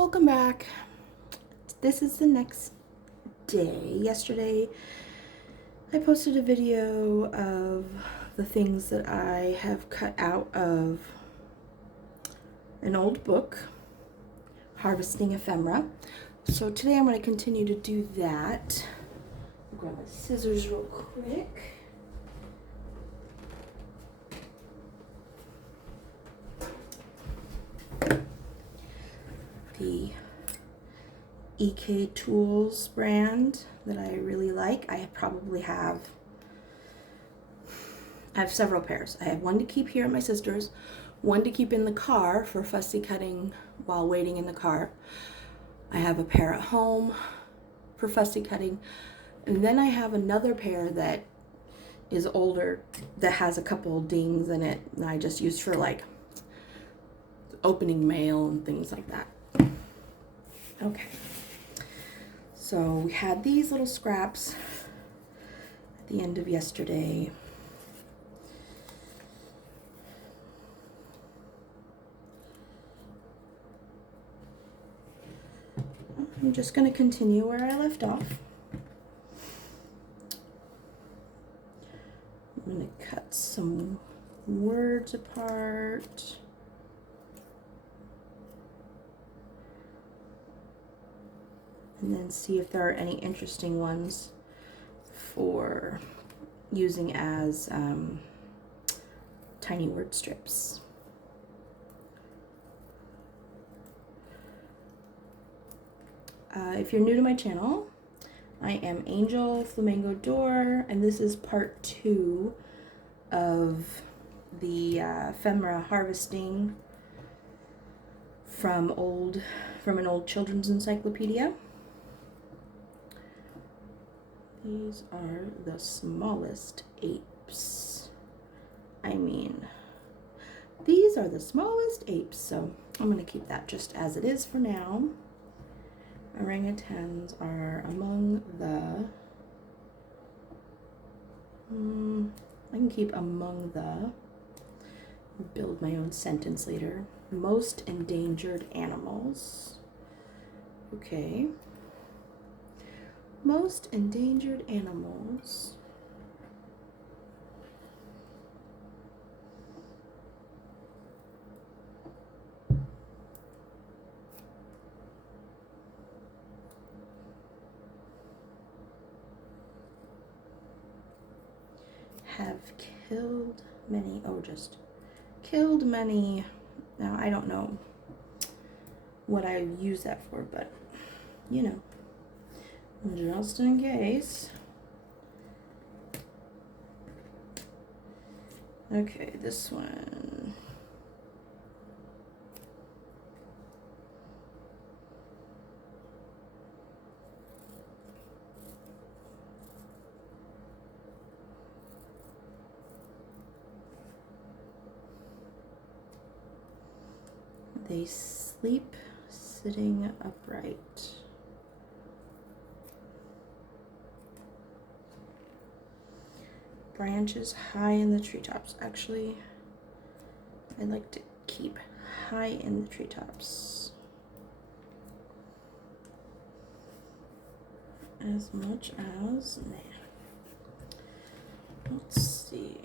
welcome back. This is the next day. Yesterday I posted a video of the things that I have cut out of an old book, Harvesting Ephemera. So today I'm going to continue to do that. I'll grab my scissors real quick. The EK Tools brand that I really like. I have several pairs. I have one to keep here at my sister's, one to keep in the car for fussy cutting while waiting in the car. I have a pair at home for fussy cutting, and then I have another pair that is older that has a couple dings in it that I just use for like opening mail and things like that. Okay, so we had these little scraps at the end of yesterday. I'm just going to continue where I left off. I'm going to cut some words apart. And then see if there are any interesting ones for using as tiny word strips. If you're new to my channel, I am Angel Flamingo Door, and this is part 2 of the ephemera harvesting from an old children's encyclopedia. These are the smallest apes. I mean, these are the smallest apes, so I'm going to keep that just as it is for now. Orangutans are among the, I can keep among the, build my own sentence later, most endangered animals. Okay. Most endangered animals. Have killed many, just killed many. Now I don't know what I use that for, but you know, just in case. Okay, this one. They sleep sitting upright. Branches high in the treetops. Actually, I like to keep high in the treetops as much as, let's see.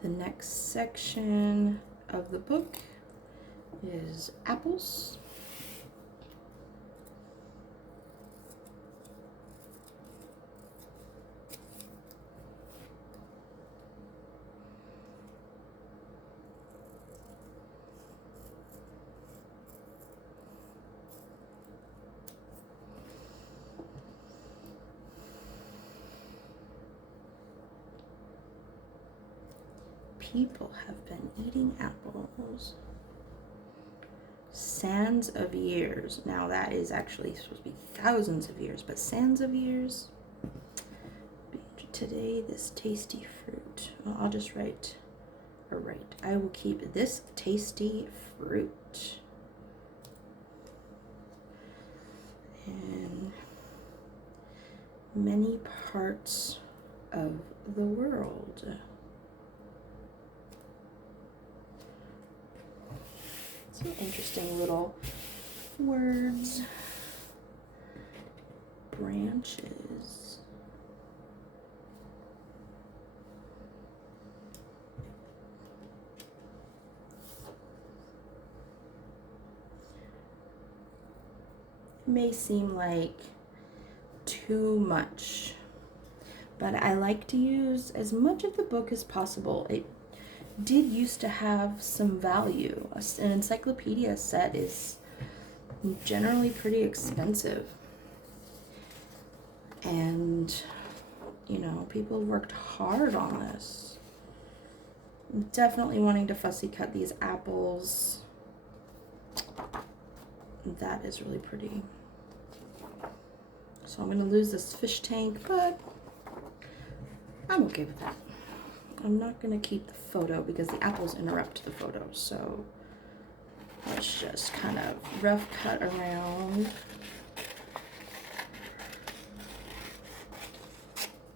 The next section of the book is apples. People have been eating apples. Sands of years. Now that is actually supposed to be thousands of years, but sands of years. Today, this tasty fruit. fruit. Well, I'll just write, I will keep this tasty fruit. In many parts of the world. Some interesting little words. Branches. May seem like too much, but I like to use as much of the book as possible. It did used to have some value. An encyclopedia set is generally pretty expensive, and you know, people worked hard on this. Definitely wanting to fussy cut these apples. That is really pretty. So I'm going to lose this fish tank, but I'm okay with that. I'm not going to keep the photo because the apples interrupt the photo. So let's just kind of rough cut around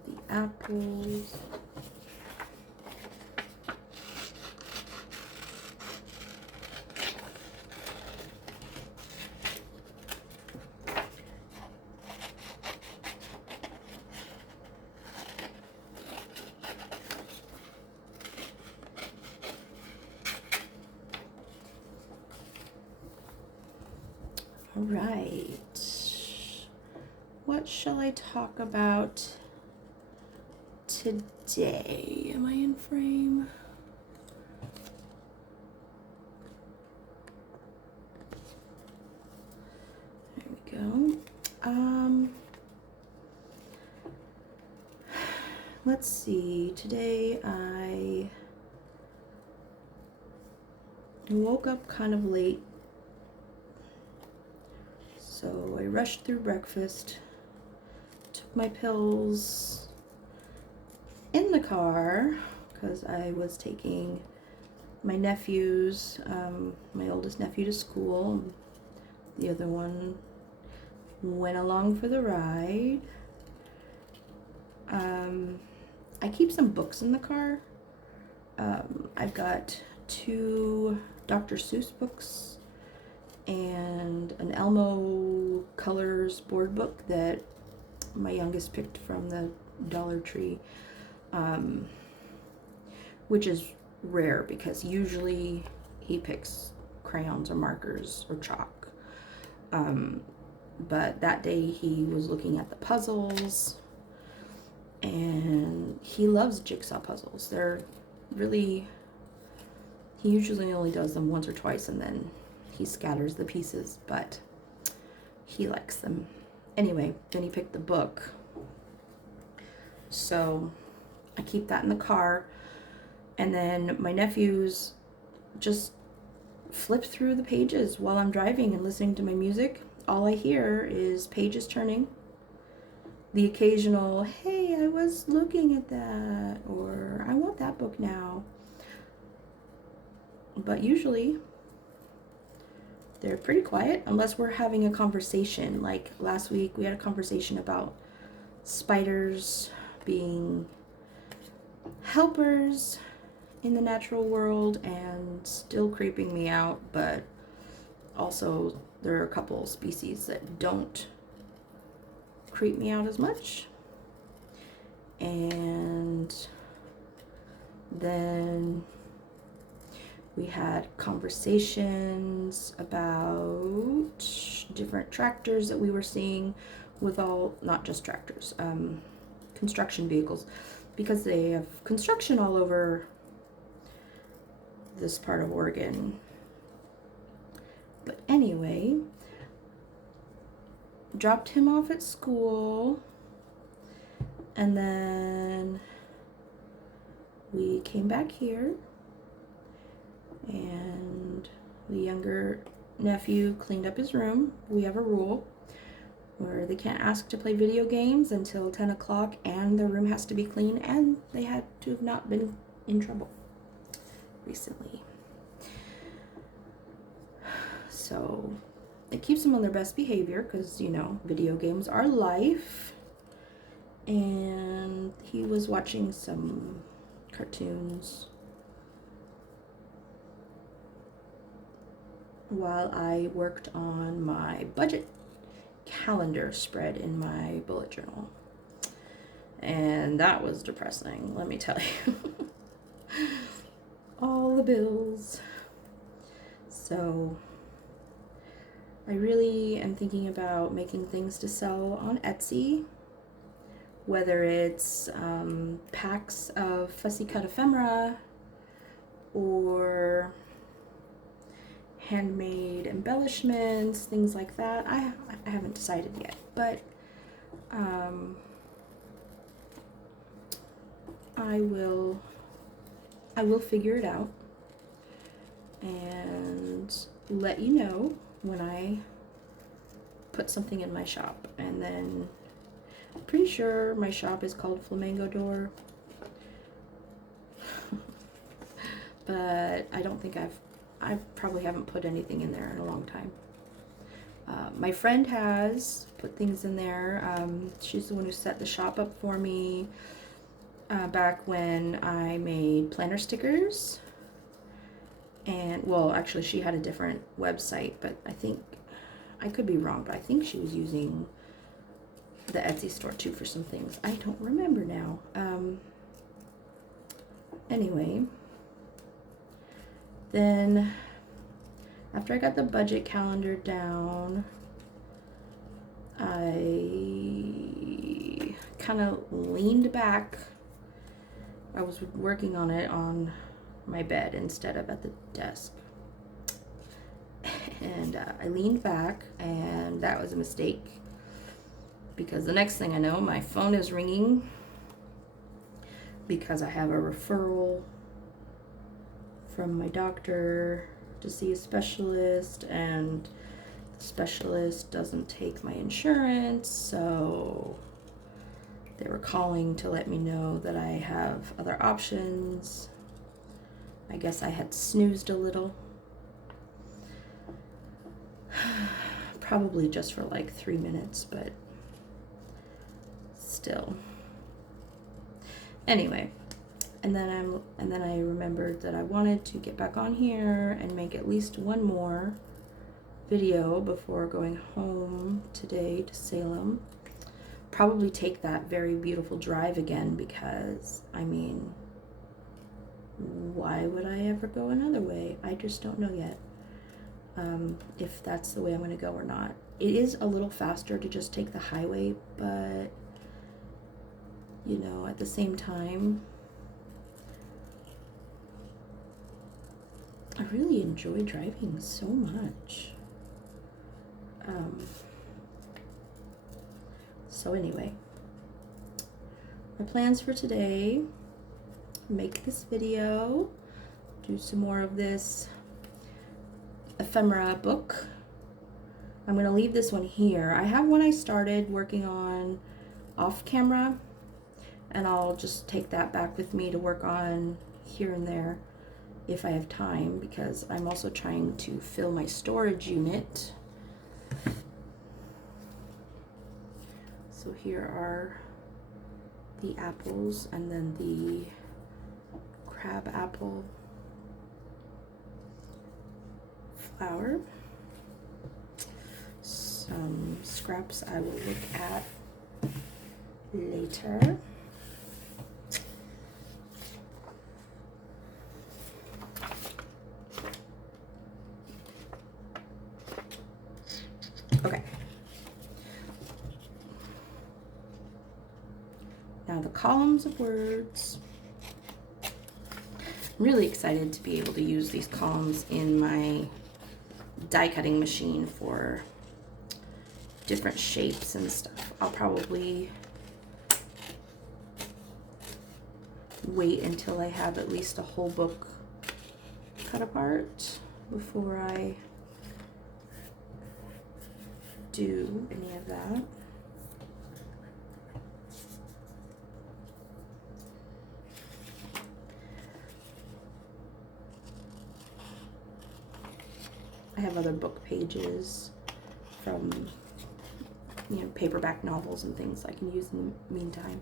the apples. All right, what shall I talk about today? Am I in frame? There we go. Let's see, today I woke up kind of late. So I rushed through breakfast, took my pills in the car because I was taking my nephews, my oldest nephew to school. The other one went along for the ride. I keep some books in the car. I've got 2 Dr. Seuss books and an Elmo Colors board book that my youngest picked from the Dollar Tree, which is rare because usually he picks crayons or markers or chalk. But that day he was looking at the puzzles, and he loves jigsaw puzzles. They're really, he usually only does them once or twice and then he scatters the pieces, but he likes them. Anyway, then he picked the book. So I keep that in the car, and then my nephews just flip through the pages while I'm driving and listening to my music. All I hear is pages turning. The occasional, hey, I was looking at that, or I want that book now. But usually they're pretty quiet unless we're having a conversation. Like last week we had a conversation about spiders being helpers in the natural world and still creeping me out, but also there are a couple species that don't creep me out as much. And then we had conversations about different tractors that we were seeing with all, not just tractors, construction vehicles, because they have construction all over this part of Oregon. But anyway, dropped him off at school, and then we came back here, and the younger nephew cleaned up his room. We have a rule. where they can't ask to play video games until 10 o'clock and their room has to be clean, and they had to have not been in trouble recently. So it keeps them on their best behavior because, you know, video games are life. And he was watching some cartoons while I worked on my budget calendar spread in my bullet journal. And that was depressing, let me tell you. All the bills. So I really am thinking about making things to sell on Etsy, whether it's packs of fussy cut ephemera or handmade embellishments, things like that. I haven't decided yet, but I will figure it out and let you know when I put something in my shop. And then I'm pretty sure my shop is called Flamingo Door, but I don't think I probably haven't put anything in there in a long time. My friend has put things in there. She's the one who set the shop up for me back when I made planner stickers. And, well, actually she had a different website, but I think, I could be wrong, but I think she was using the Etsy store too for some things. I don't remember now. Anyway, then after I got the budget calendar down, I kind of leaned back. I was working on it on my bed instead of at the desk. And I leaned back, and that was a mistake, because the next thing I know, my phone is ringing because I have a referral from my doctor to see a specialist, and the specialist doesn't take my insurance, so they were calling to let me know that I have other options. I guess I had snoozed a little. Probably just for like 3 minutes, but still. Anyway, and then I remembered that I wanted to get back on here and make at least one more video before going home today to Salem. Probably take that very beautiful drive again, because I mean, why would I ever go another way? I just don't know yet. If that's the way I'm going to go or not. It is a little faster to just take the highway, but you know, at the same time, I really enjoy driving so much. So anyway, my plans for today: make this video, do some more of this ephemera book. I'm going to leave this one here. I have one I started working on off camera, and I'll just take that back with me to work on here and there if I have time, because I'm also trying to fill my storage unit. So here are the apples, and then the crab apple flour. Some scraps I will look at later. Okay. Now the columns of words. I'm really excited to be able to use these columns in my die cutting machine for different shapes and stuff. I'll probably wait until I have at least a whole book cut apart before I do any of that. I have other book pages from, you know, paperback novels and things I can use in the meantime.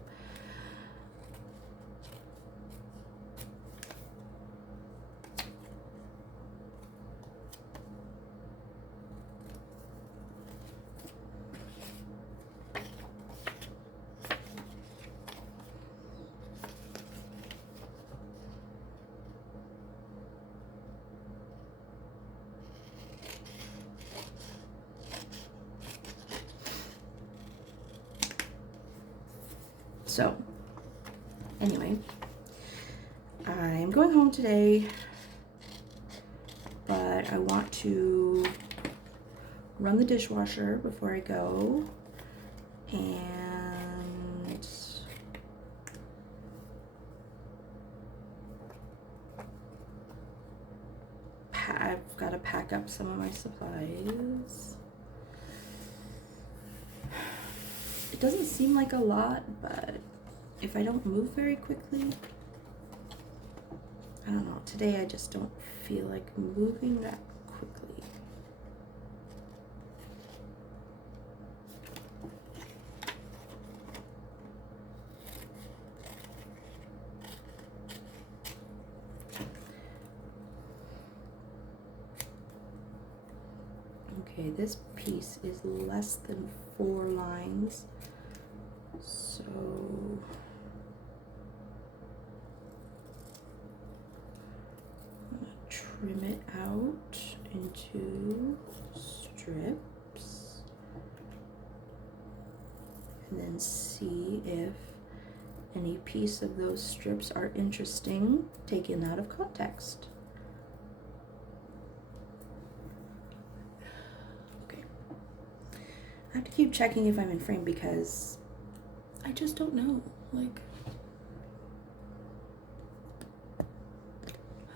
So, anyway, I'm going home today, but I want to run the dishwasher before I go, and I've got to pack up some of my supplies. It doesn't seem like a lot, but if I don't move very quickly, I don't know, today I just don't feel like moving that quickly. Okay, this piece is less than 4 lines, so I'm gonna trim it out into strips and then see if any piece of those strips are interesting taken out of context. I have to keep checking if I'm in frame because I just don't know. Like,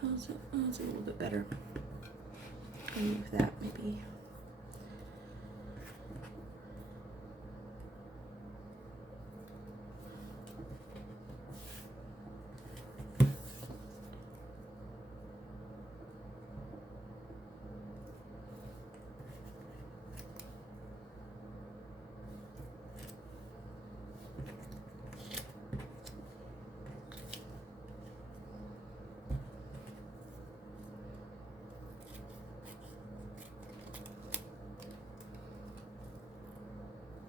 how's it? Oh, it's a little bit better. I'll move that maybe.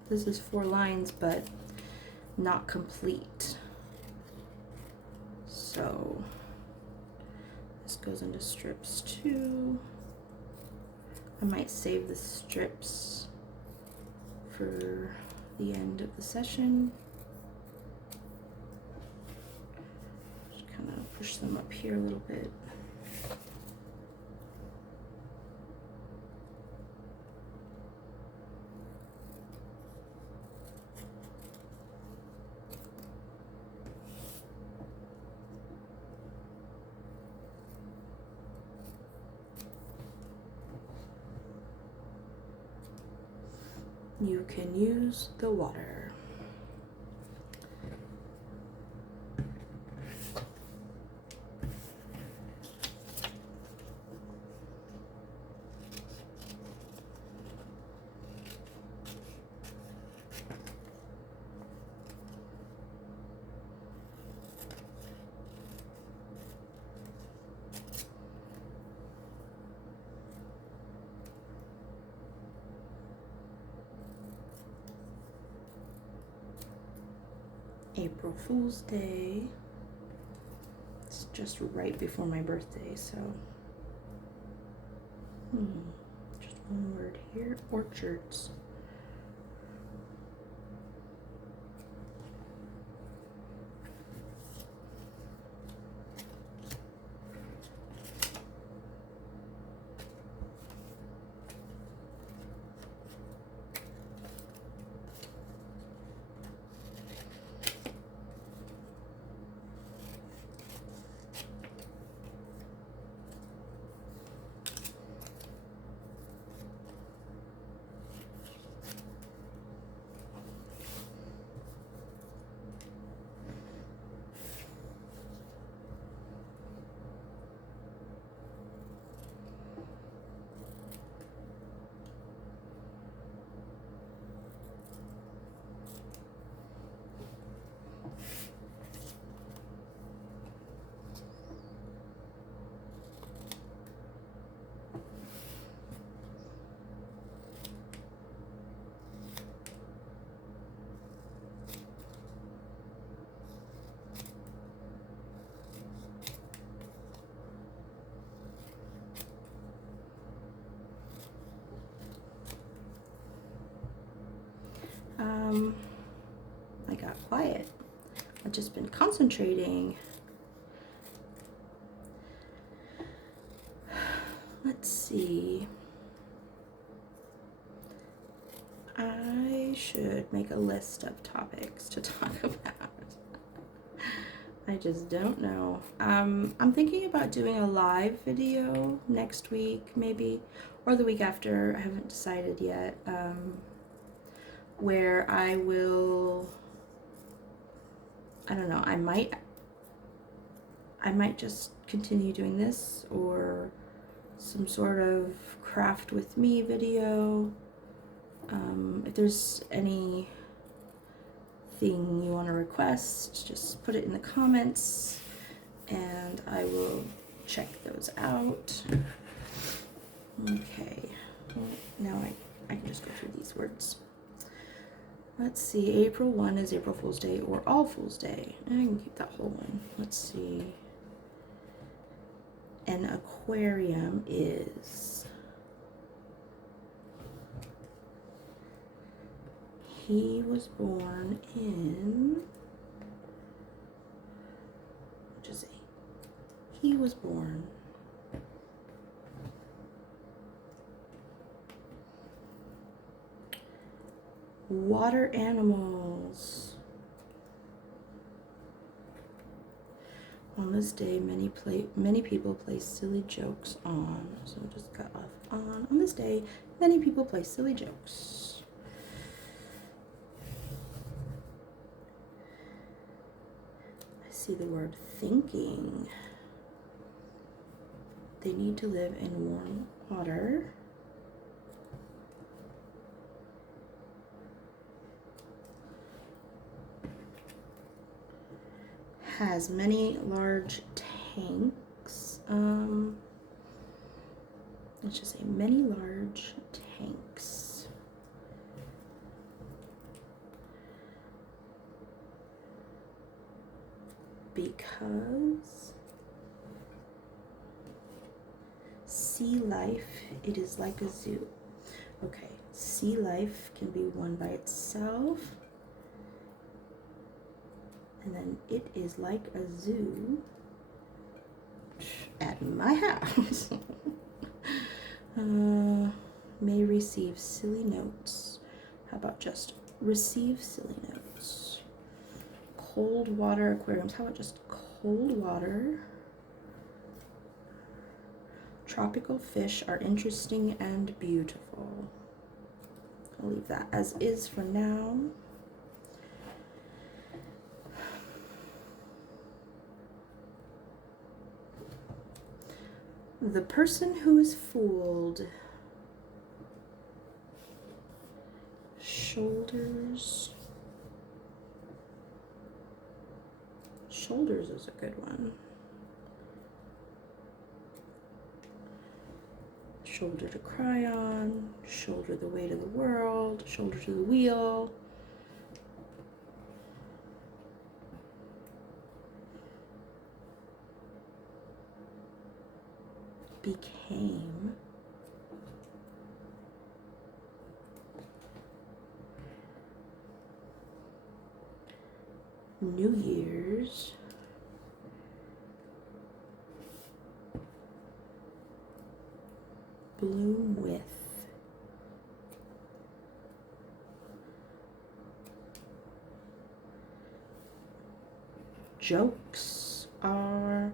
This is 4 lines, but not complete. So this goes into strips too. I might save the strips for the end of the session. Just kind of push them up here a little bit. You can use the water. April Fool's Day. It's just right before my birthday, so just one word here, orchards. I got quiet. I've just been concentrating. Let's see. I should make a list of topics to talk about. I just don't know. I'm thinking about doing a live video next week, maybe, or the week after. I haven't decided yet. Where I will, I don't know, I might just continue doing this, or some sort of craft with me video. If there's anything you want to request, just put it in the comments and I will check those out. Okay, well, now I can just go through these words. Let's see, April 1 is April Fool's Day or All Fool's Day. I can keep that whole one. Let's see. An aquarium is... He was born in... Just say. He was born... Water animals. On this day, many people play silly jokes on. So I just got off on. On this day, many people play silly jokes. I see the word thinking. They need to live in warm water. Has many large tanks. Let's just say many large tanks. Because sea life, it is like a zoo. Okay, sea life can be one by itself. And then it is like a zoo at my house. May receive silly notes. How about just receive silly notes? Cold water aquariums. How about just cold water? Tropical fish are interesting and beautiful. I'll leave that as is for now. The person who is fooled. Shoulders. Shoulders is a good one. Shoulder to cry on. Shoulder the weight of the world. Shoulder to the wheel. Became. New Year's. Bloom with. Jokes are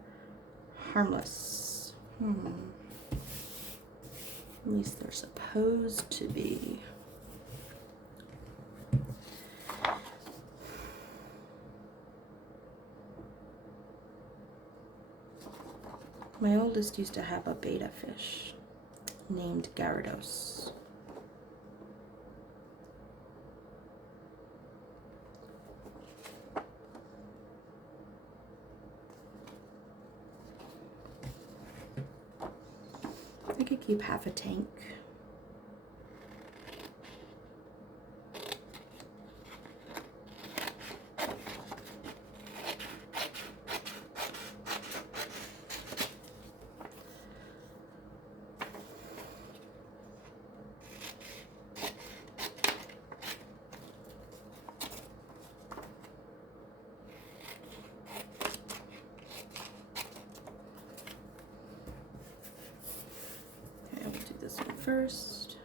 harmless. At least they're supposed to be. My oldest used to have a betta fish named Gyarados. I could keep half a tank. this one first.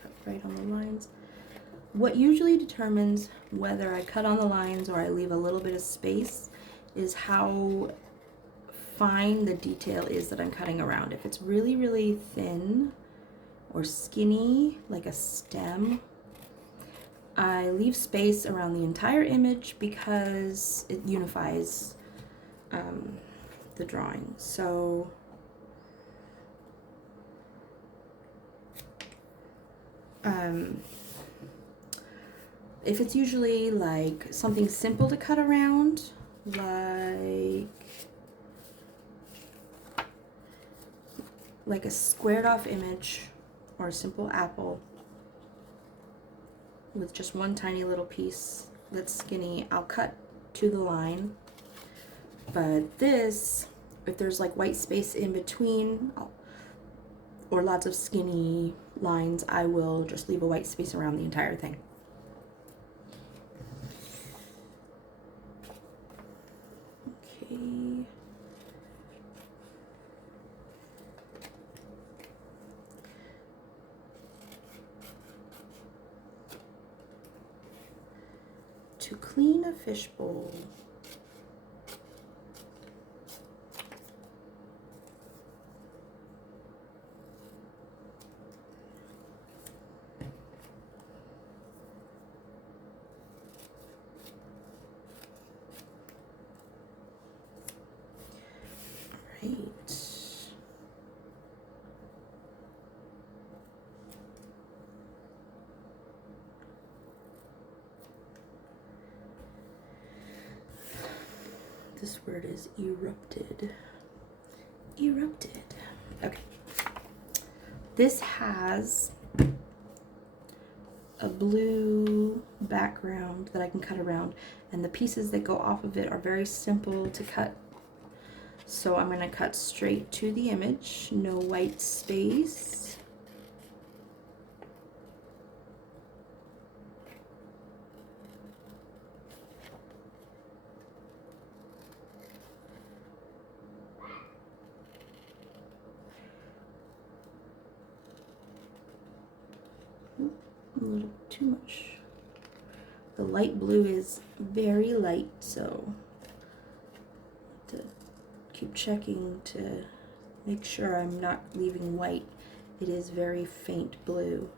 Cut right on the lines. What usually determines whether I cut on the lines or I leave a little bit of space is how fine the detail is that I'm cutting around. If it's really, really thin or skinny, like a stem, I leave space around the entire image because it unifies the drawing. So if it's usually like something simple to cut around, like a squared off image or a simple apple with just one tiny little piece that's skinny, I'll cut to the line. But this, if there's like white space in between or lots of skinny lines, I will just leave a white space around the entire thing. Okay. To clean a fishbowl. This word is erupted. Erupted. Okay. This has a blue background that I can cut around, and the pieces that go off of it are very simple to cut. So I'm going to cut straight to the image, no white space. A little too much. The light blue is very light, so to keep checking to make sure I'm not leaving white. It is very faint blue.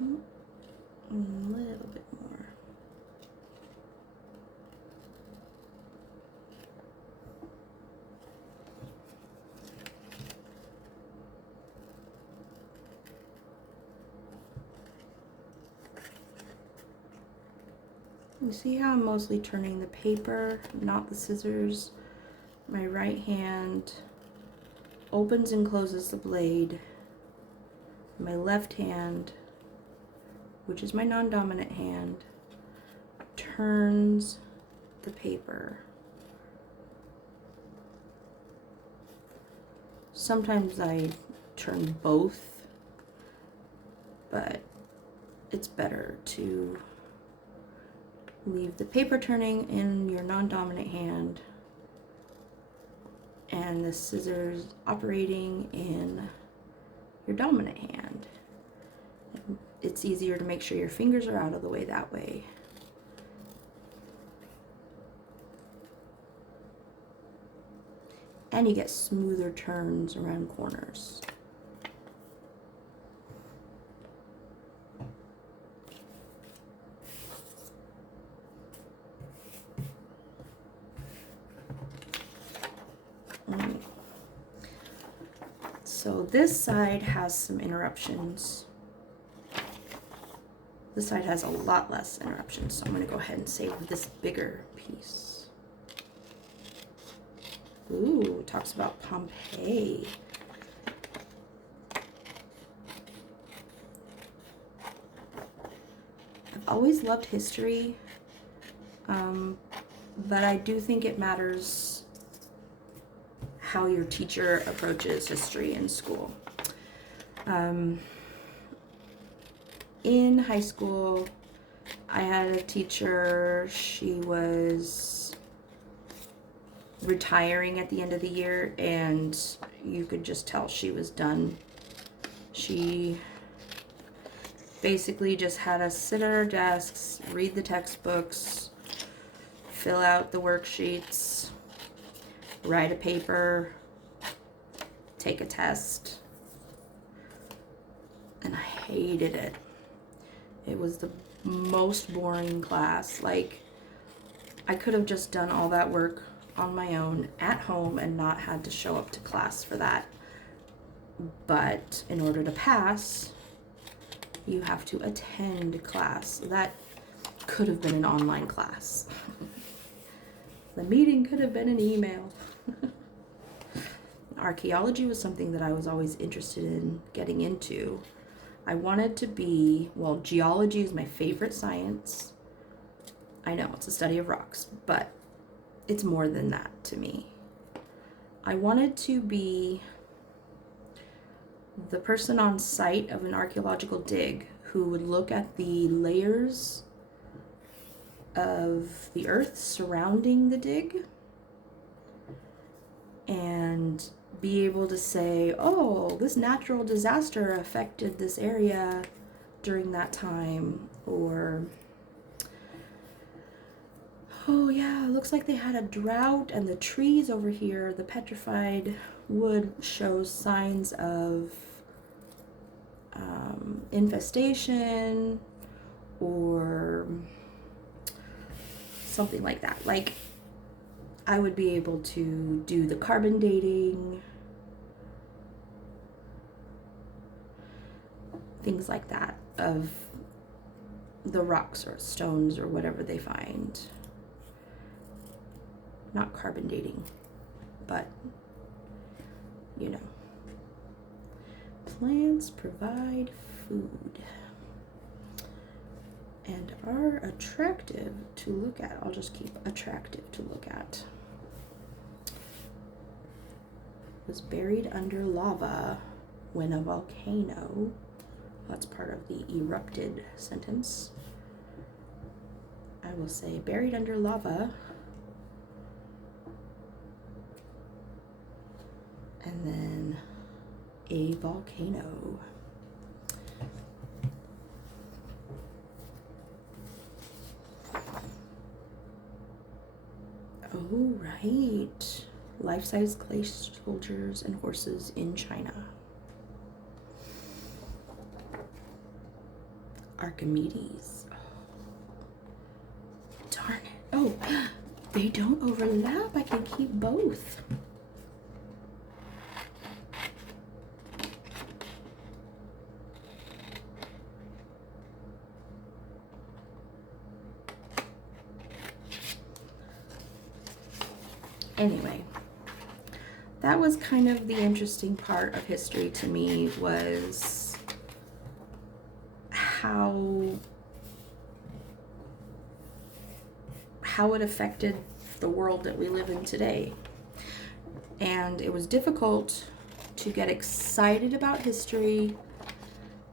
A little bit more. You see how I'm mostly turning the paper, not the scissors. My right hand opens and closes the blade. My left hand, which is my non-dominant hand, turns the paper. Sometimes I turn both, but it's better to leave the paper turning in your non-dominant hand and the scissors operating in your dominant hand. It's easier to make sure your fingers are out of the way that way. And you get smoother turns around corners. So this side has some interruptions. This side has a lot less interruptions, so I'm going to go ahead and save this bigger piece. Ooh, talks about Pompeii. I've always loved history, but I do think it matters how your teacher approaches history in school. In high school, I had a teacher, she was retiring at the end of the year, and you could just tell she was done. She basically just had us sit at our desks, read the textbooks, fill out the worksheets, write a paper, take a test, and I hated it. It was the most boring class. Like, I could have just done all that work on my own at home and not had to show up to class for that. But in order to pass, you have to attend class. That could have been an online class. The meeting could have been an email. Archaeology was something that I was always interested in getting into. I wanted to be, well, geology is my favorite science. I know, it's a study of rocks, but it's more than that to me. I wanted to be the person on site of an archaeological dig who would look at the layers of the earth surrounding the dig and be able to say, oh, this natural disaster affected this area during that time, or oh yeah, it looks like they had a drought and the trees over here, the petrified wood, shows signs of infestation or something like that. Like, I would be able to do the carbon dating, things like that, of the rocks or stones or whatever they find. Not carbon dating, but, you know. Plants provide food and are attractive to look at. I'll just keep attractive to look at. Was buried under lava when a volcano, that's part of the erupted sentence. I will say buried under lava, and then a volcano. Oh, right. Life-size clay soldiers and horses in China. Archimedes. Oh, darn it. Oh, they don't overlap. I can keep both. Anyway, that was kind of the interesting part of history to me, was how it affected the world that we live in today. And it was difficult to get excited about history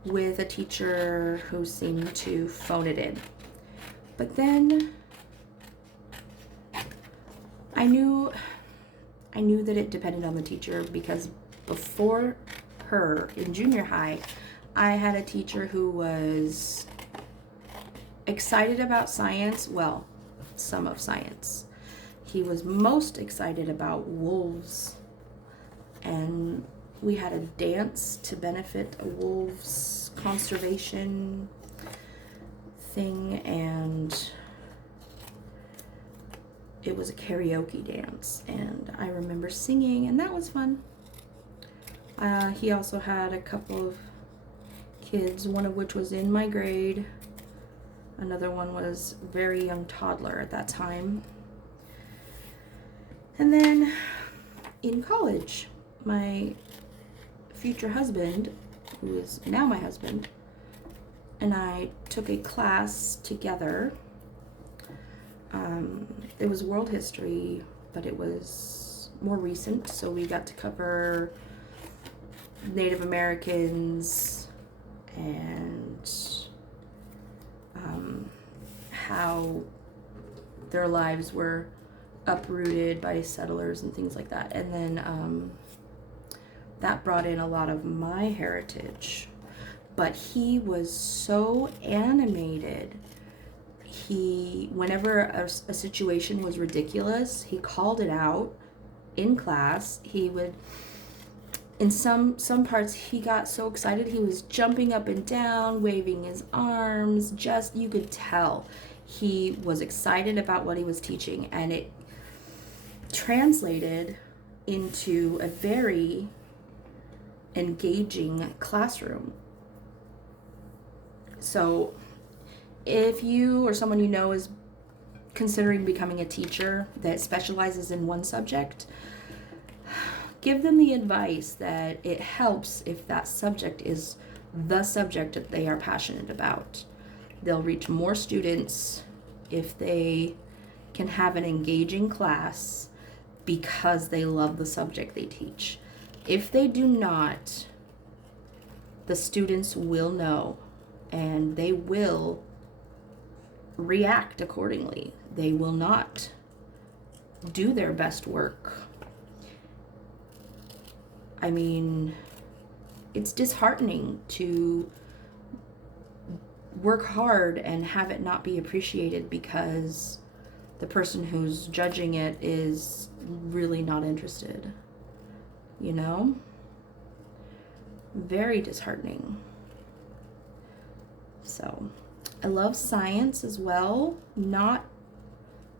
with a teacher who seemed to phone it in. But then I knew that it depended on the teacher, because before her in junior high, I had a teacher who was excited about science, well, some of science. He was most excited about wolves, and we had a dance to benefit a wolves conservation thing, and it was a karaoke dance, and I remember singing, and that was fun. He also had a couple of kids, one of which was in my grade. Another one was very young toddler at that time. And then in college, my future husband, who is now my husband, and I took a class together. It was world history, but it was more recent, so we got to cover Native Americans and how their lives were uprooted by settlers and things like that. And then that brought in a lot of my heritage. But he was so animated. Whenever a situation was ridiculous, he called it out in class. He would, in some parts, he got so excited he was jumping up and down, waving his arms. Just, you could tell he was excited about what he was teaching, and it translated into a very engaging classroom. So if you or someone you know is considering becoming a teacher that specializes in one subject, give them the advice that it helps if that subject is the subject that they are passionate about. They'll reach more students if they can have an engaging class because they love the subject they teach. If they do not, the students will know and they will react accordingly. They will not do their best work. I mean, it's disheartening to work hard and have it not be appreciated because the person who's judging it is really not interested. You know? Very disheartening. So, I love science as well, not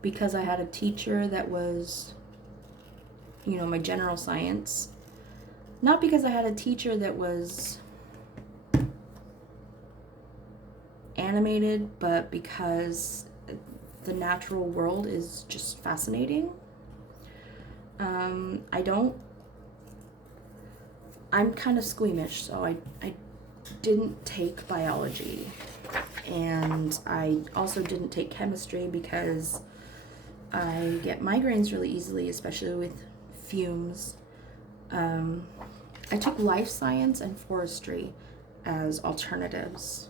because I had a teacher that was, you know, my general science. Not because I had a teacher that was animated, but because the natural world is just fascinating. I'm kind of squeamish, so I didn't take biology. And I also didn't take chemistry because I get migraines really easily, especially with fumes. I took life science and forestry as alternatives.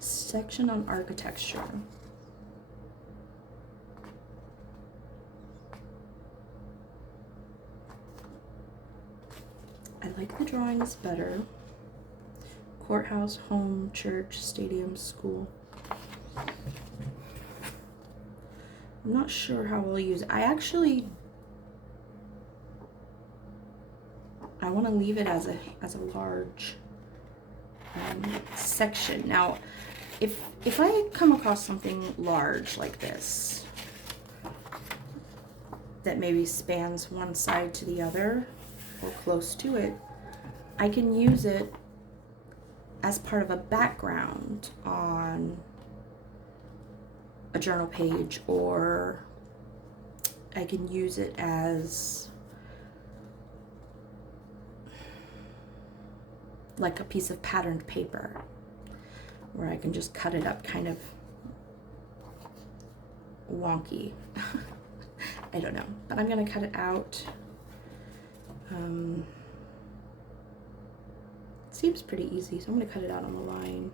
Section on architecture. I like the drawings better. Courthouse, home, church, stadium, school. I'm not sure how I'll use it. I want to leave it as a large section. Now, if I come across something large like this that maybe spans one side to the other or close to it, I can use it as part of a background on a journal page, or I can use it as like a piece of patterned paper where I can just cut it up kind of wonky. I don't know, but I'm gonna cut it out. Seems pretty easy, so I'm gonna cut it out on the line.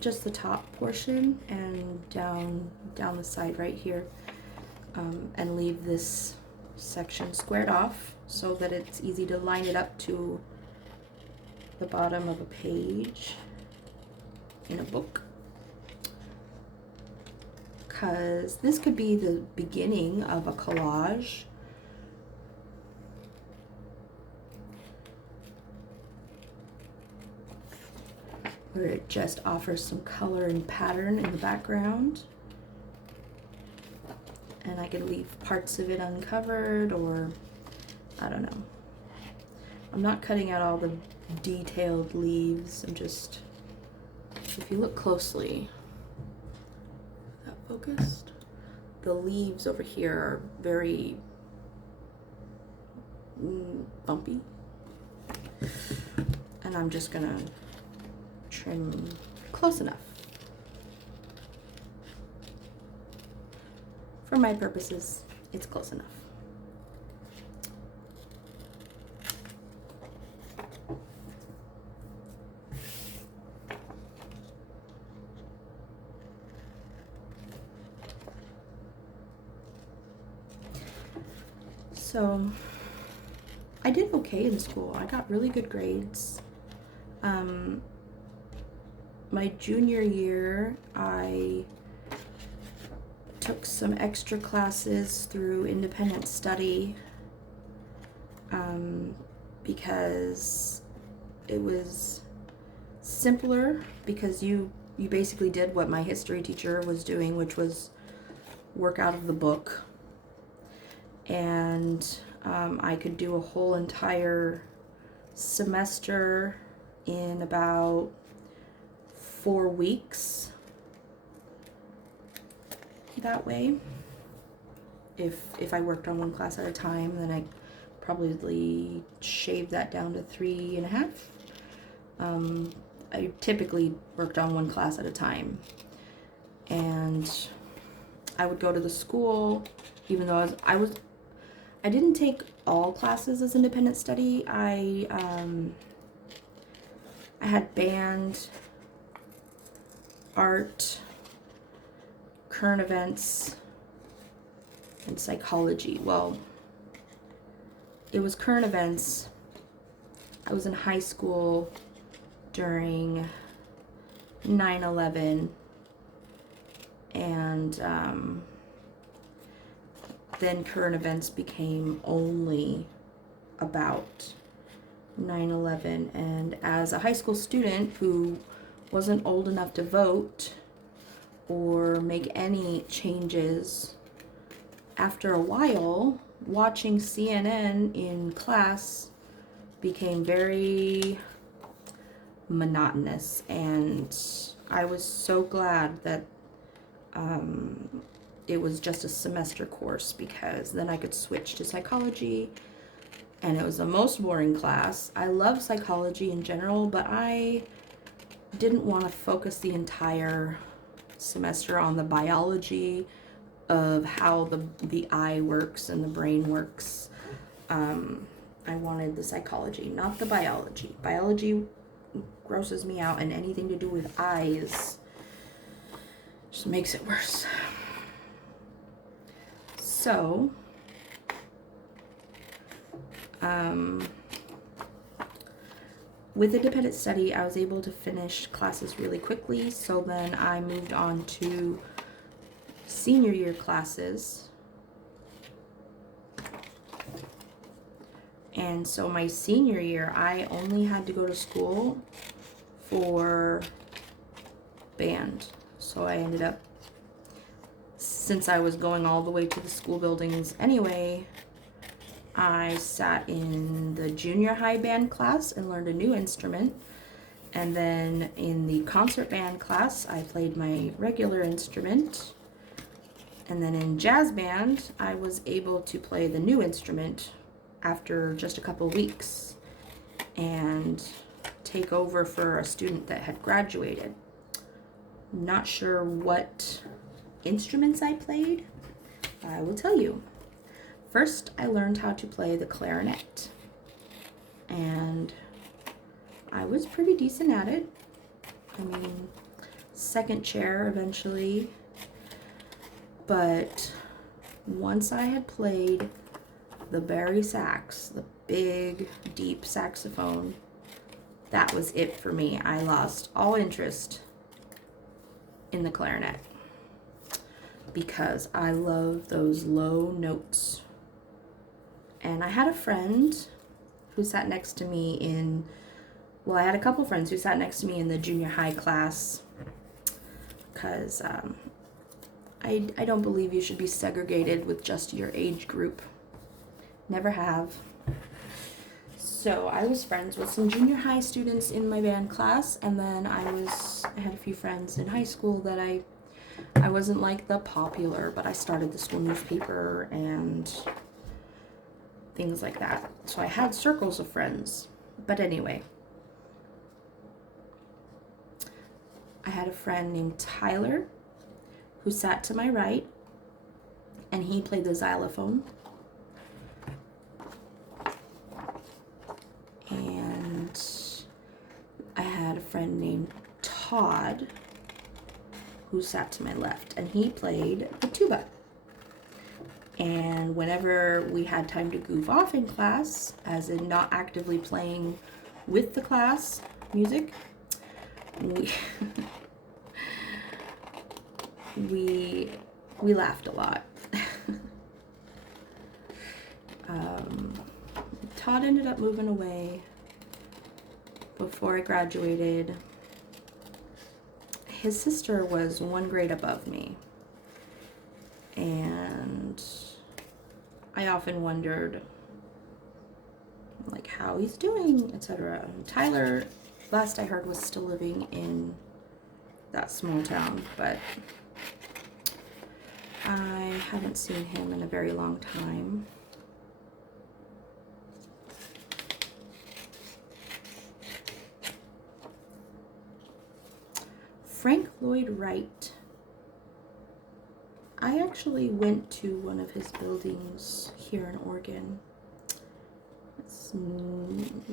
Just the top portion and down the side right here, and leave this section squared off so that it's easy to line it up to the bottom of a page in a book. Because this could be the beginning of a collage. Where it just offers some color and pattern in the background. And I could leave parts of it uncovered, or I don't know. I'm not cutting out all the detailed leaves. I'm just, if you look closely, is that focused? The leaves over here are very bumpy. And I'm just gonna trim close enough. For my purposes, it's close enough. So I did okay in school. I got really good grades. My junior year, I took some extra classes through independent study because it was simpler, because you basically did what my history teacher was doing, which was work out of the book. And I could do a whole entire semester in about 4 weeks that way. If I worked on one class at a time, then I probably shaved that down to 3.5. I typically worked on one class at a time, and I would go to the school, even though I didn't take all classes as independent study. I had band, art, current events, and psychology. Well, it was current events. I was in high school during 9/11, and then current events became only about 9/11. And as a high school student who wasn't old enough to vote or make any changes, after a while, watching CNN in class became very monotonous, and I was so glad that it was just a semester course, because then I could switch to psychology, and it was the most boring class. I love psychology in general, but I didn't want to focus the entire semester on the biology of how the eye works and the brain works. I wanted the psychology, not the biology. Biology grosses me out, and anything to do with eyes just makes it worse. So, with independent study, I was able to finish classes really quickly, so then I moved on to senior year classes. And so my senior year, I only had to go to school for band. So I ended up, since I was going all the way to the school buildings anyway, I sat in the junior high band class and learned a new instrument. And then in the concert band class, I played my regular instrument. And then in jazz band, I was able to play the new instrument after just a couple weeks and take over for a student that had graduated. Not sure what instruments I played. I will tell you. First, I learned how to play the clarinet, and I was pretty decent at it. I mean, second chair eventually, but once I had played the bari sax, the big, deep saxophone, that was it for me. I lost all interest in the clarinet because I love those low notes. And I had a friend who sat next to me I had a couple friends who sat next to me in the junior high class, because I don't believe you should be segregated with just your age group. Never have. So I was friends with some junior high students in my band class, and then I had a few friends in high school that I wasn't like the popular, but I started the school newspaper and things like that. So I had circles of friends. But anyway, I had a friend named Tyler who sat to my right, and he played the xylophone. And I had a friend named Todd who sat to my left, and he played the tuba. And whenever we had time to goof off in class, as in not actively playing with the class music, we we laughed a lot. Todd ended up moving away before I graduated. His sister was 1 grade above me, and I often wondered like how he's doing, etc. Tyler, last I heard, was still living in that small town, but I haven't seen him in a very long time. Frank Lloyd Wright. I actually went to one of his buildings here in Oregon.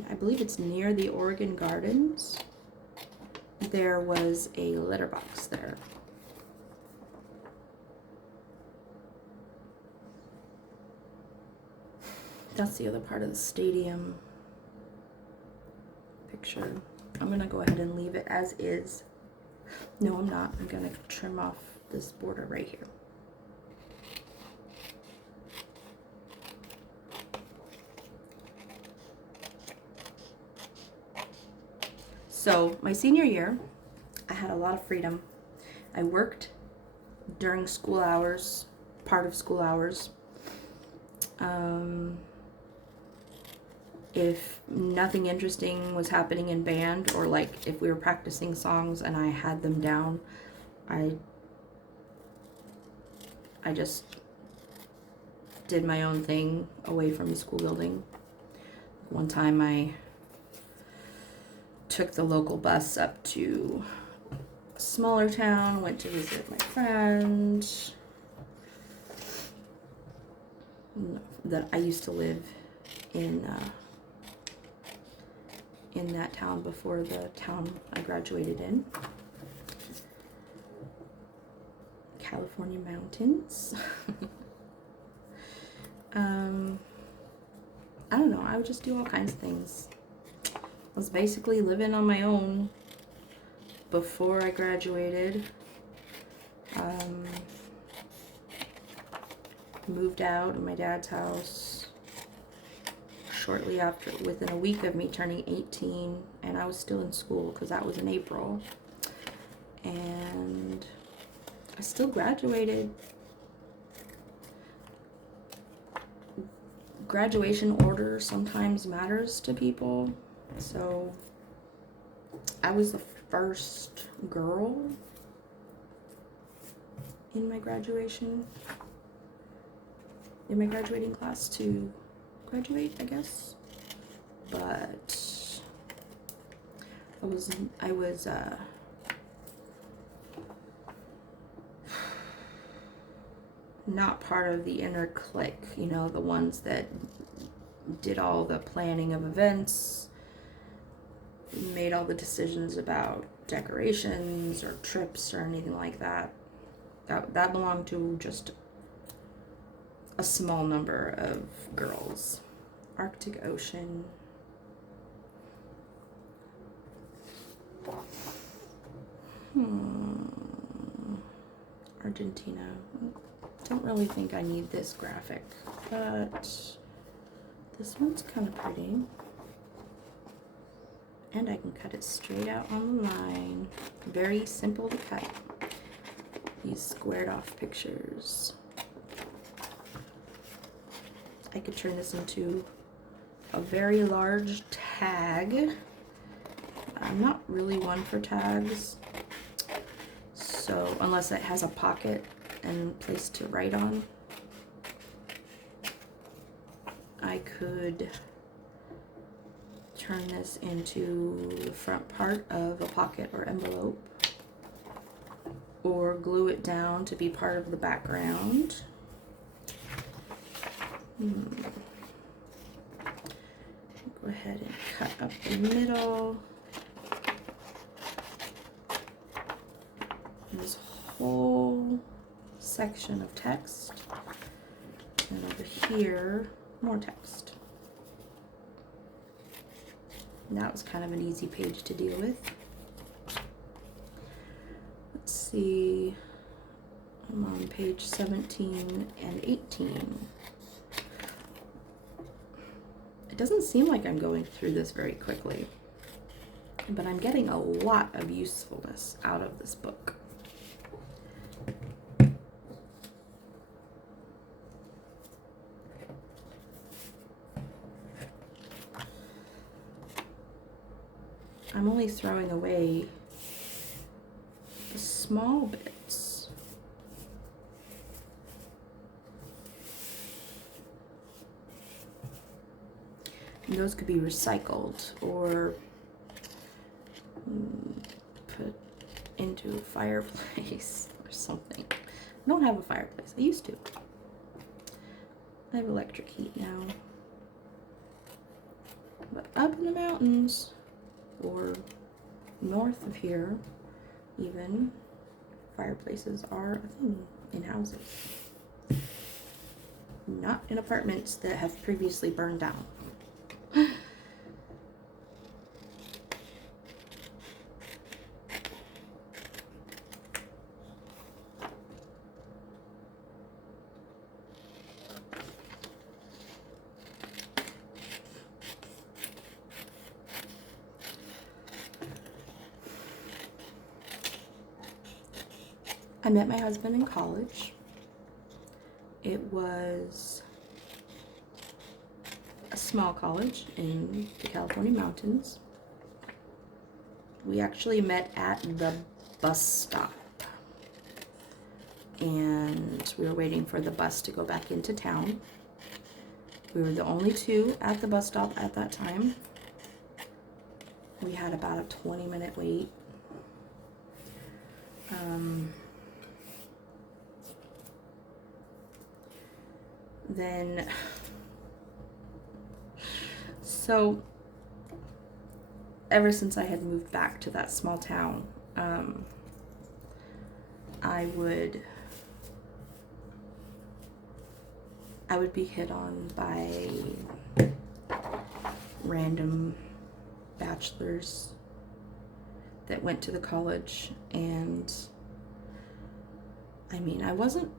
I believe it's near the Oregon Gardens. There was a letterbox there. That's the other part of the stadium picture. I'm gonna go ahead and leave it as is. No, I'm not. I'm gonna trim off this border right here. So my senior year, I had a lot of freedom. I worked during school hours, part of school hours. If nothing interesting was happening in band, or like if we were practicing songs and I had them down, I just did my own thing away from the school building. One time I took the local bus up to a smaller town, went to visit my friend that I used to live in that town before the town I graduated in. California mountains. I don't know, I would just do all kinds of things. I was basically living on my own before I graduated. Moved out of my dad's house shortly after, within a week of me turning 18, and I was still in school because that was in April. And I still graduated. Graduation order sometimes matters to people. So I was the first girl in my graduating class to graduate, I guess. But I was not part of the inner clique, you know, the ones that did all the planning of events, made all the decisions about decorations or trips or anything like that. That belonged to just a small number of girls. Arctic Ocean. Argentina. Don't really think I need this graphic, but this one's kind of pretty. And I can cut it straight out on the line. Very simple to cut. These squared off pictures. I could turn this into a very large tag. I'm not really one for tags. So unless it has a pocket and place to write on, I could turn this into the front part of a pocket or envelope, or glue it down to be part of the background. Go ahead and cut up the middle. And this whole section of text And over here, more text. And that was kind of an easy page to deal with. Let's see, I'm on page 17 and 18. It doesn't seem like I'm going through this very quickly, but I'm getting a lot of usefulness out of this book. I'm only throwing away the small bits. And those could be recycled or put into a fireplace or something. I don't have a fireplace. I used to. I have electric heat now. But up in the mountains, or north of here, even, fireplaces are a thing in houses. Not in apartments that have previously burned down. I met my husband in college. It was a small college in the California mountains. We actually met at the bus stop. And we were waiting for the bus to go back into town. We were the only two at the bus stop at that time. We had about a 20-minute wait. So ever since I had moved back to that small town, I would be hit on by random bachelors that went to the college, and I mean, I wasn't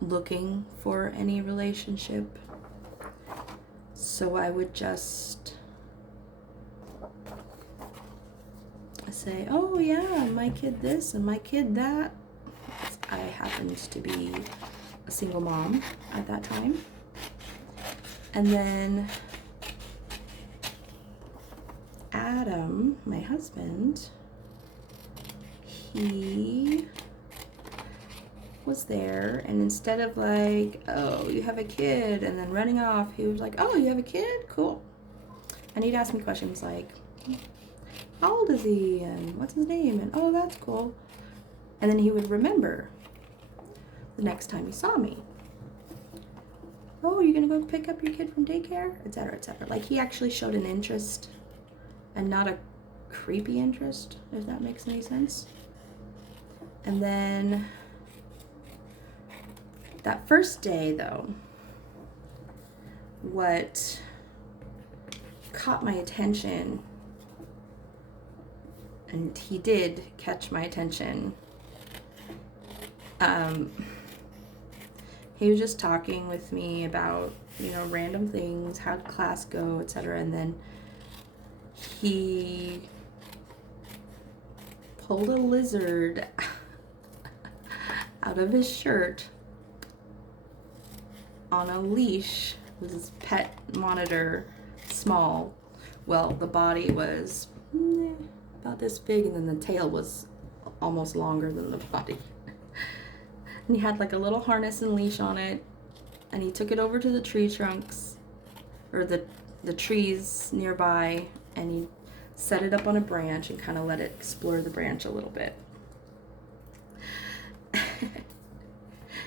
looking for any relationship, so I would just say, oh yeah, my kid this and my kid that. I happened to be a single mom at that time. And then Adam, my husband, he was there, and instead of like, oh, you have a kid, and then running off, he was like, oh, you have a kid? Cool. And he'd ask me questions like, how old is he, and what's his name, and oh, that's cool. And then he would remember the next time he saw me. Oh, you're gonna go pick up your kid from daycare, etc., etc. Like, he actually showed an interest, and not a creepy interest, if that makes any sense. And then that first day, though, what caught my attention, and he did catch my attention, he was just talking with me about, you know, random things, how'd class go, etc. And then he pulled a lizard out of his shirt on a leash with his pet monitor, small. Well, the body was about this big, and then the tail was almost longer than the body. And he had like a little harness and leash on it, and he took it over to the tree trunks, or the trees nearby, and he set it up on a branch and kind of let it explore the branch a little bit.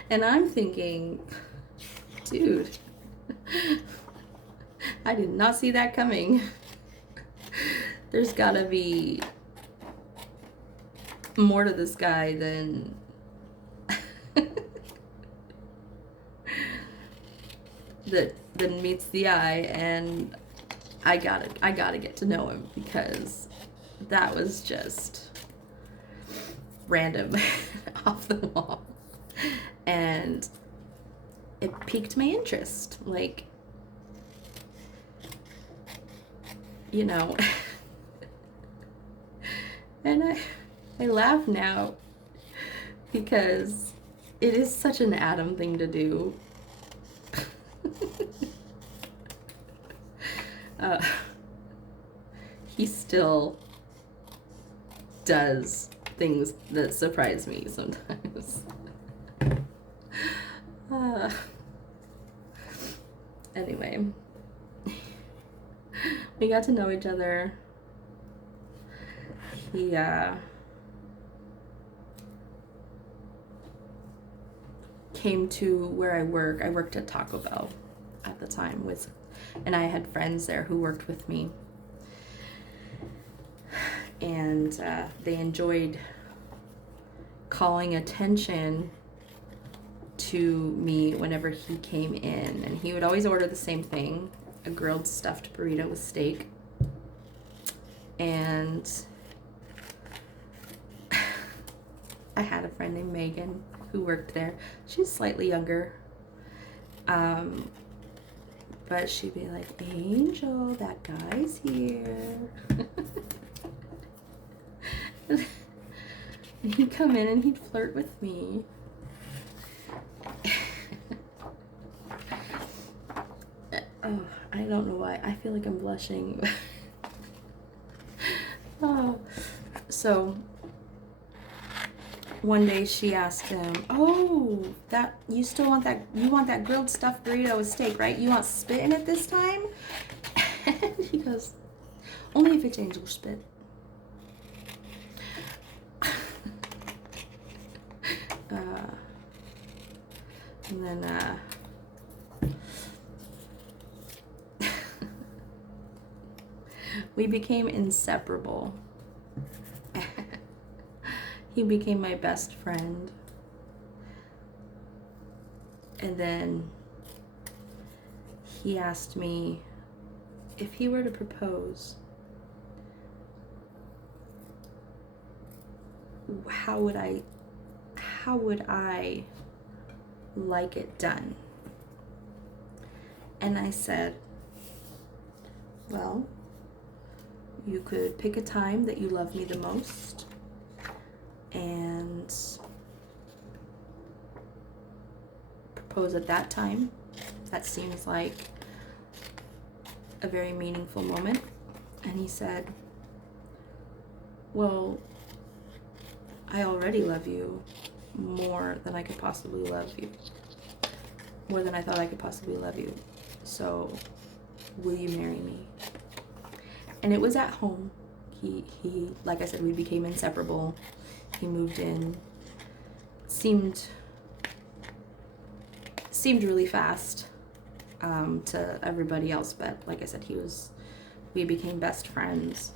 And I'm thinking, dude, I did not see that coming. There's gotta be more to this guy than that meets the eye, and I gotta get to know him, because that was just random off the wall. And it piqued my interest. Like, you know, and I laugh now because it is such an Adam thing to do. He still does things that surprise me sometimes. Anyway, we got to know each other. He came to where I work. I worked at Taco Bell at the time, and I had friends there who worked with me, and they enjoyed calling attention to me whenever he came in. And he would always order the same thing, a grilled stuffed burrito with steak. And I had a friend named Megan who worked there. She's slightly younger, but she'd be like, Angel, that guy's here. And he'd come in and he'd flirt with me. Oh, I don't know why. I feel like I'm blushing. Oh. So one day she asked him, "Oh, you still want that? You want that grilled stuffed burrito with steak, right? You want spit in it this time?" And he goes, "Only if it's Angel spit." And then we became inseparable. He became my best friend. And then he asked me if he were to propose, how would I like it done? And I said, well, you could pick a time that you love me the most and propose at that time. That seems like a very meaningful moment. And he said, well, I already love you more than I could possibly love you. More than I thought I could possibly love you. So, will you marry me? And it was at home. He like I said, we became inseparable. He moved in. Seemed really fast to everybody else, but like I said, we became best friends.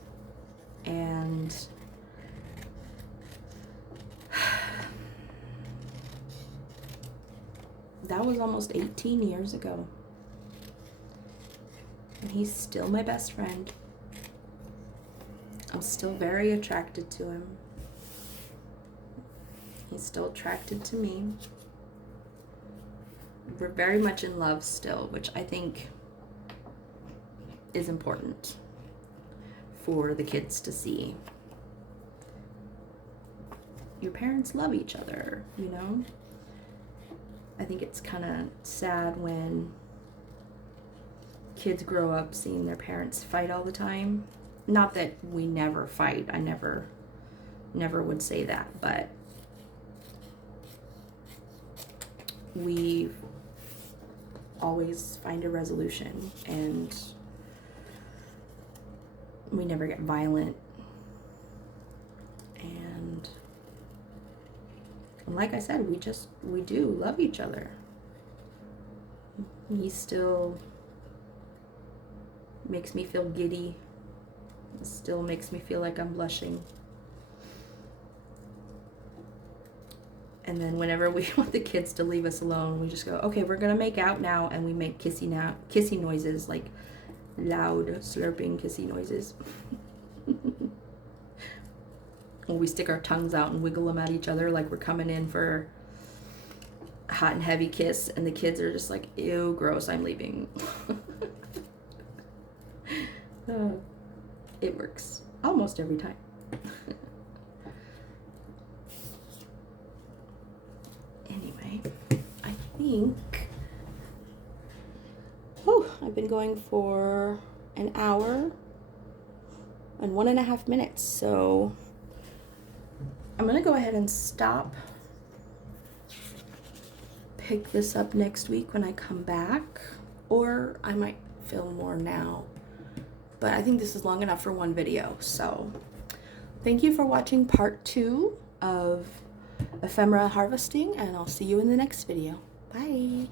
And that was almost 18 years ago. And he's still my best friend. I'm still very attracted to him. He's still attracted to me. We're very much in love still, which I think is important for the kids to see. Your parents love each other, you know? I think it's kind of sad when kids grow up seeing their parents fight all the time. Not that we never fight. I never would say that, but we always find a resolution, and we never get violent. And like I said, we do love each other. He still makes me feel giddy. It still makes me feel like I'm blushing. And then whenever we want the kids to leave us alone, we just go, okay, we're gonna make out now, and we make kissy noises, like loud slurping kissy noises. Or we stick our tongues out and wiggle them at each other like we're coming in for a hot and heavy kiss, and the kids are just like, ew, gross, I'm leaving. It works almost every time. Anyway, I think, I've been going for an hour and 1.5 minutes, so I'm gonna go ahead and stop, pick this up next week when I come back, or I might film more now, but I think this is long enough for one video. So thank you for watching part 2 of ephemera harvesting, and I'll see you in the next video. Bye.